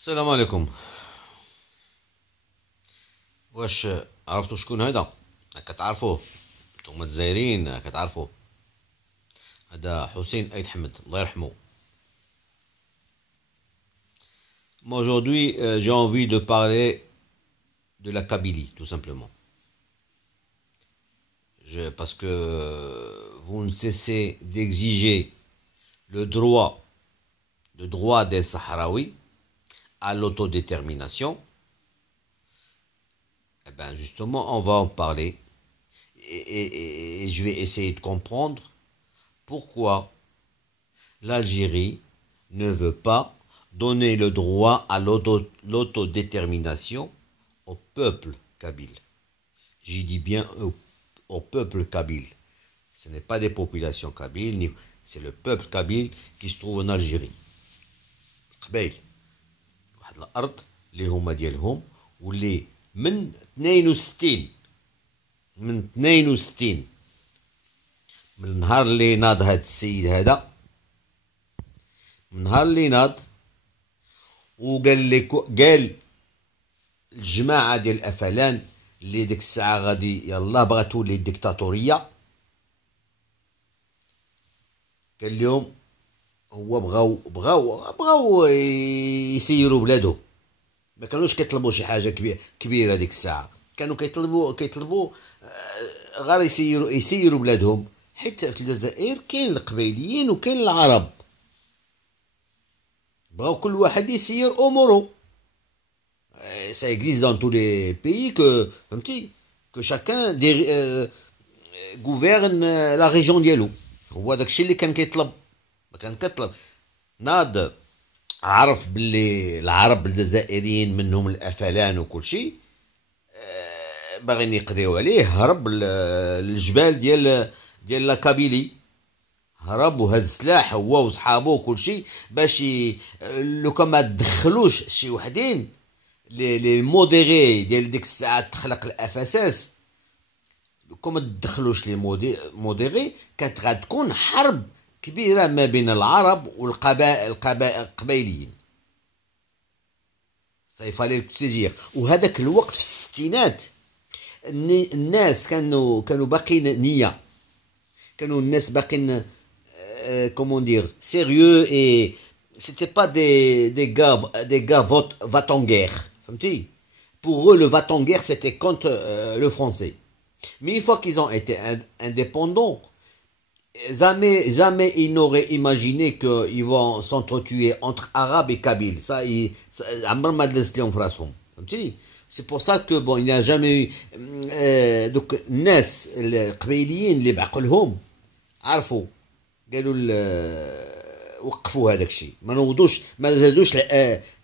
السلام عليكم. واش عرفتوا شكون هذا؟ كتعرفوه نتوما الجزائريين؟ كتعرفوه هذا حسين أيد حمد الله يرحمه. Moi aujourd'hui j'ai envie de parler de la Kabylie tout simplement. Parce que vous ne cessez d'exiger le droit des Sahraouis à l'autodétermination. Eh ben justement, on va en parler et je vais essayer de comprendre pourquoi l'Algérie ne veut pas donner le droit à l'autodétermination au peuple kabyle. J'y dis bien au peuple kabyle. Ce n'est pas des populations kabyles, c'est le peuple kabyle qui se trouve en Algérie. قبايل واحد الأرض اللي هما ديالهم واللي من 62 من النهار اللي ناض هاد السيد هذا، من نهار اللي ناض قال الجماعة ديال الأفلان اللي ديك الساعة غادي يلا بغا تولي الديكتاتورية، قال لهم هو بغاو يسيروا بلادهم. ما كانوش كيطلبوا شي حاجة كبيرة ديك الساعة، كانوا كيطلبوا غير يسيروا بلادهم، حيت في الجزائر كاين القبيليين وكاين العرب، بغاو كل واحد يسير أموره. Ça existe dans tous les pays que chacun gouverne la région ديالو. هو داكشي اللي كان كيطلب. كان كيطلب ناض عرف باللي العرب الجزائريين منهم الأفلان وكل شيء باغيين يقضيو عليه، هرب للجبال ديال لا كابيلي، هرب وهز سلاح هو وصحابو وكل شيء باش لو كان ما تدخلوش شي وحدين لي موديري ديال ديك الساعه تخلق الافاساس. لو كان ما تدخلوش لي موديري كانت غتكون حرب كبيره ما بين العرب والقبائليين. فالي تسجير. وهذاك الوقت في الستينات الناس كانوا باقين نيه، كانوا الناس باقين comment dire sérieux et c'était pas des gars va-t en guerre. فهمتي؟ Pour eux le va en guerre c'était contre le français. Mais une fois qu'ils ont été indépendants, jamais ils n'auraient imaginé qu'ils vont s'entretuer entre arabes et kabyles. Ça عمر ما دلست لهم في راسهم. فهمتي؟ C'est pour ça que bon il n'y a jamais eu donc الناس القبيليين اللي بعقلهم عرفوا قالوا وقفوا هذاك الشيء، ما زادوش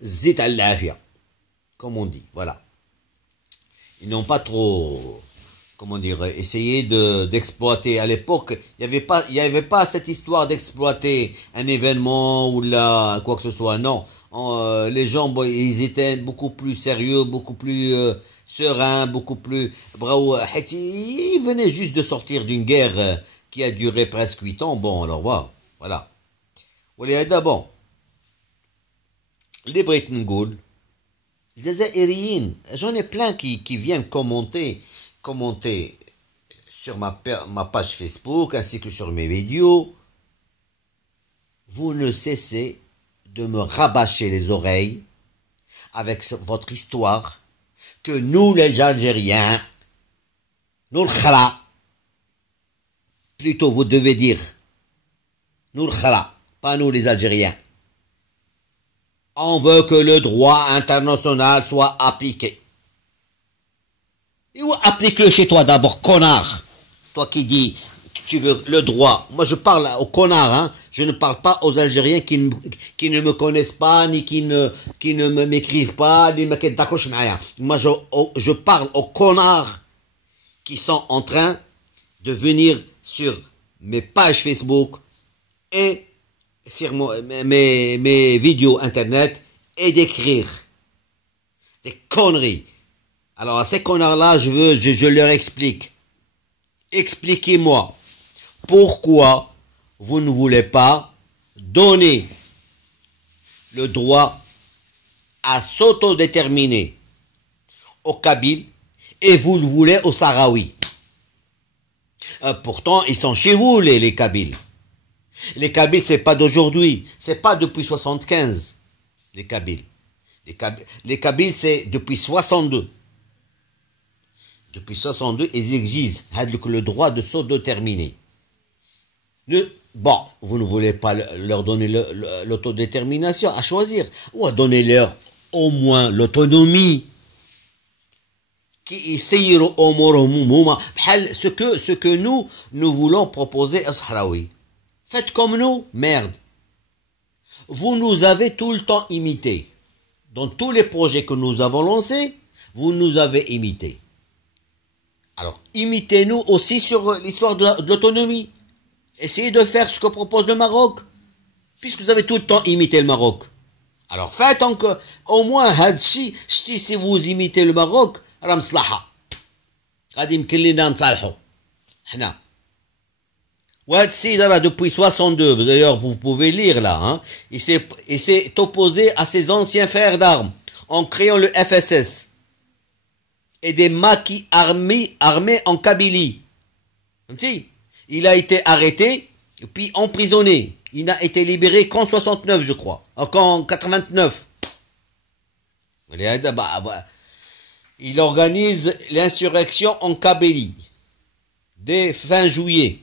الزيت على العافيه comme on dit. Voilà. Ils n'ont pas trop comment dire essayé d'exploiter. À l'époque il y avait pas cette histoire d'exploiter un événement ou là quoi que ce soit. Non, les gens ils étaient beaucoup plus sérieux, beaucoup plus sereins, beaucoup plus ils venaient juste de sortir d'une guerre qui a duré presque 8 ans. Bon alors voilà. ولهذا bon اللي بغيت نقول الجزائريين، j'en ai plein qui viennent commenter sur ma page Facebook ainsi que sur mes vidéos. Vous ne cessez de me rabâcher les oreilles avec votre histoire que nous les Algériens, nous le khara, plutôt vous devez dire nous le khara, pas nous les Algériens. On veut que le droit international soit appliqué. Et applique-le chez toi d'abord, connard. Toi qui dis que tu veux le droit. Moi je parle aux connards, hein. Je ne parle pas aux Algériens qui ne me connaissent pas, ni qui ne m'écrivent pas, ni qui d'accrochent m'aya. Moi je parle aux connards qui sont en train de venir sur mes pages Facebook et sur mes vidéos internet et d'écrire des conneries. Alors à ces connards-là, je leur explique. Expliquez-moi pourquoi vous ne voulez pas donner le droit à s'autodéterminer aux Kabyles et vous le voulez aux Sahraouis. Pourtant, ils sont chez vous, les Kabyles. Les Kabyles, c'est pas d'aujourd'hui, c'est pas depuis 75, les Kabyles. Les Kabyles, c'est depuis 62. Depuis 62, ils exigent le droit de s'autodéterminer. Bon, vous ne voulez pas leur donner l'autodétermination à choisir, ou à donner leur au moins l'autonomie. Ce que nous voulons proposer aux Sahraouis. Faites comme nous, merde. Vous nous avez tout le temps imité. Dans tous les projets que nous avons lancés, vous nous avez imités. Alors, imitez-nous aussi sur l'histoire de l'autonomie. Essayez de faire ce que propose le Maroc, puisque vous avez tout le temps imité le Maroc. Alors faites encore, au moins, si vous imitez le Maroc, ramslaha. غادي يمكن لينا نصالحوا حنا. وهذا السيد راه depuis 62, d'ailleurs vous pouvez lire là, hein, il s'est opposé à ses anciens frères d'armes en créant le FSS et des maquis armés en Kabylie. Il a été arrêté et puis emprisonné. Il n'a été libéré qu'en 69, je crois, qu'en 89. Il organise l'insurrection en Kabylie dès fin juillet.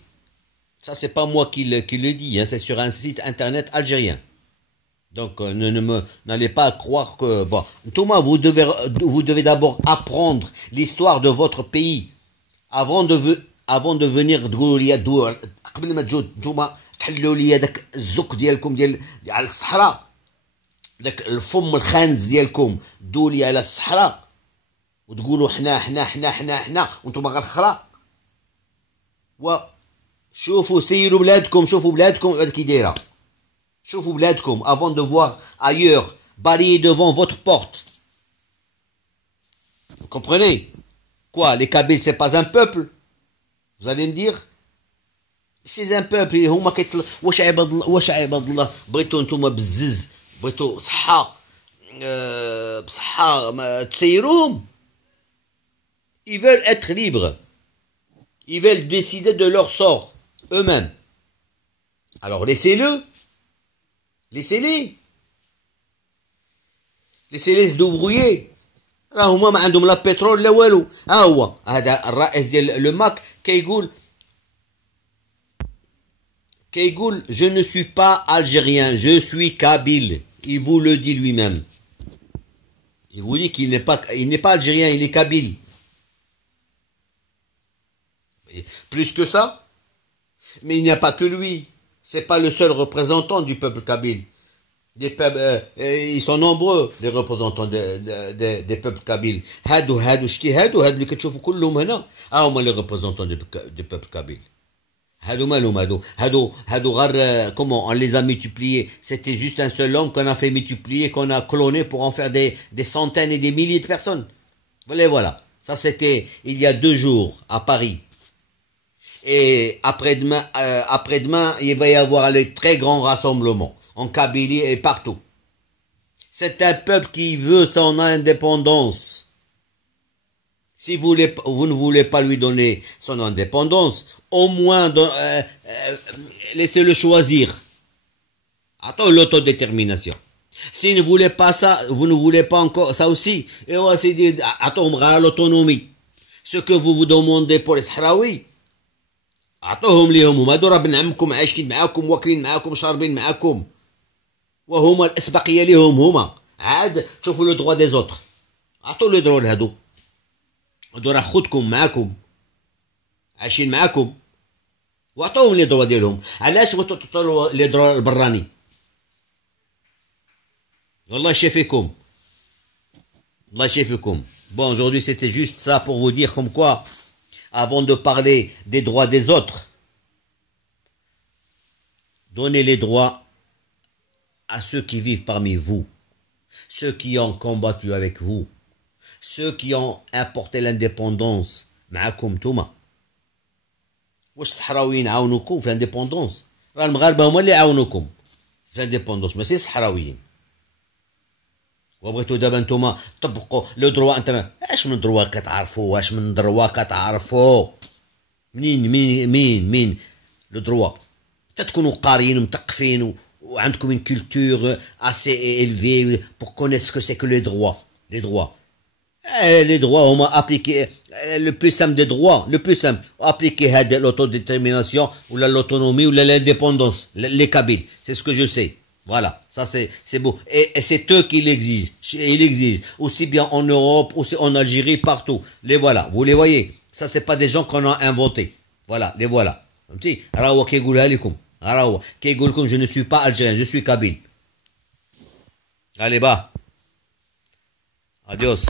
Ça, c'est pas moi qui le dis, hein, c'est sur un site internet algérien. Donc, n'allez pas croire que... Bon, Thomas, vous devez d'abord apprendre l'histoire de votre pays avant de venir تقولوا لي الدول قبل ما تجوا نتوما تحلوا لي داك الزك ديالكم ديال على الصحراء داك الفم الخانز ديالكم دوا لي على الصحراء وتقولوا حنا وانتم غير خرا. وشوفوا سيروا بلادكم عاد كي دايره. شوفوا بلادكم avant de voir ailleurs balayer devant votre porte. Vous comprenez? Quoi, les Kabyles c'est pas un peuple? Vous allez me dire, c'est un peuple, هما كيطلع واش عباد الله بغيتو نتوما بزز بغيتو صحة بصحة ما تسيروهم. Ils veulent être libres. Ils veulent décider de leur sort eux-mêmes. Alors laissez-les se débrouiller. هما ما عندهم لا بترول لا والو. هو هذا الرئيس ديال لو ماك كيقول je ne suis pas algérien, je suis kabyle. Il vous le dit lui-même. Il vous dit qu'il n'est pas algérien, il est kabyle. Et plus que ça, mais il n'y a pas que lui. C'est pas le seul représentant du peuple kabyle. Ils sont nombreux, les représentants des peuples kabyles. هادو اللي كتشوفوا كلهم هنا هما les représentants du peuple kabyle. هادو مالهم هادو غير comment on les a multipliés. C'était juste un seul homme qu'on a fait multiplier, qu'on a cloné pour en faire des centaines et des milliers de personnes. Voilà. Ça c'était il y a 2 jours à Paris. Et après-demain, il va y avoir les très grands rassemblements en Kabylie et partout. C'est un peuple qui veut son indépendance. Si vous ne voulez pas lui donner son indépendance, au moins laissez-le choisir. Attends, l'autodétermination. Si vous ne voulez pas ça, vous ne voulez pas encore ça aussi, et on va essayer de attendre l'autonomie. Ce que vous demandez pour les Sahraouis, أعطوهم ليهم هما هادو راه بن عمكم عايشين معاكم واكلين معاكم شاربين معاكم وهما الأسبقية ليهم هما عاد تشوفوا لو دروا دي زوتر أعطوا لو دروا لهادو هادو راه خوتكم معاكم عايشين معاكم وأعطوهم لي دروا ديالهم. علاش بغيتو تعطوا لي دروا البراني؟ والله يشافيكم الله يشافيكم. Bon, aujourd'hui c'était juste ça pour vous dire comme quoi avant de parler des droits des autres, donnez les droits à ceux qui vivent parmi vous, ceux qui ont combattu avec vous, ceux qui ont apporté l'indépendance. معاكم نتوما. واش الصحراويين عاونوكم في الانديبوندونس؟ راه المغاربه هما اللي عاونوكم في الانديبوندونس ماشي الصحراويين. وبغيتو دابا نتوما طبقوا لو دروا انترنت. اش من دروا كتعرفوا، واش من دروا كتعرفوا؟ مين لو دروا؟ تكونوا قاريين ومثقفين وعندكم une culture assez élevée pour connaître ce que c'est que les droits. Les droits. Les droits هما appliquer le plus simple des droits, le plus simple appliquer هاد l'autodétermination ou l'autonomie ou l'indépendance, les Kabyles. C'est ce que je sais. Voilà, ça c'est beau. Et c'est eux qui l'exigent. Ils l'exigent aussi bien en Europe, aussi en Algérie, partout. Les voilà, vous les voyez. Ça c'est pas des gens qu'on a inventés. Voilà, les voilà. راهو كيقولها لكم، راهو كيقول لكم je ne suis pas algérien, je suis kabyle. Allez bas. Adios.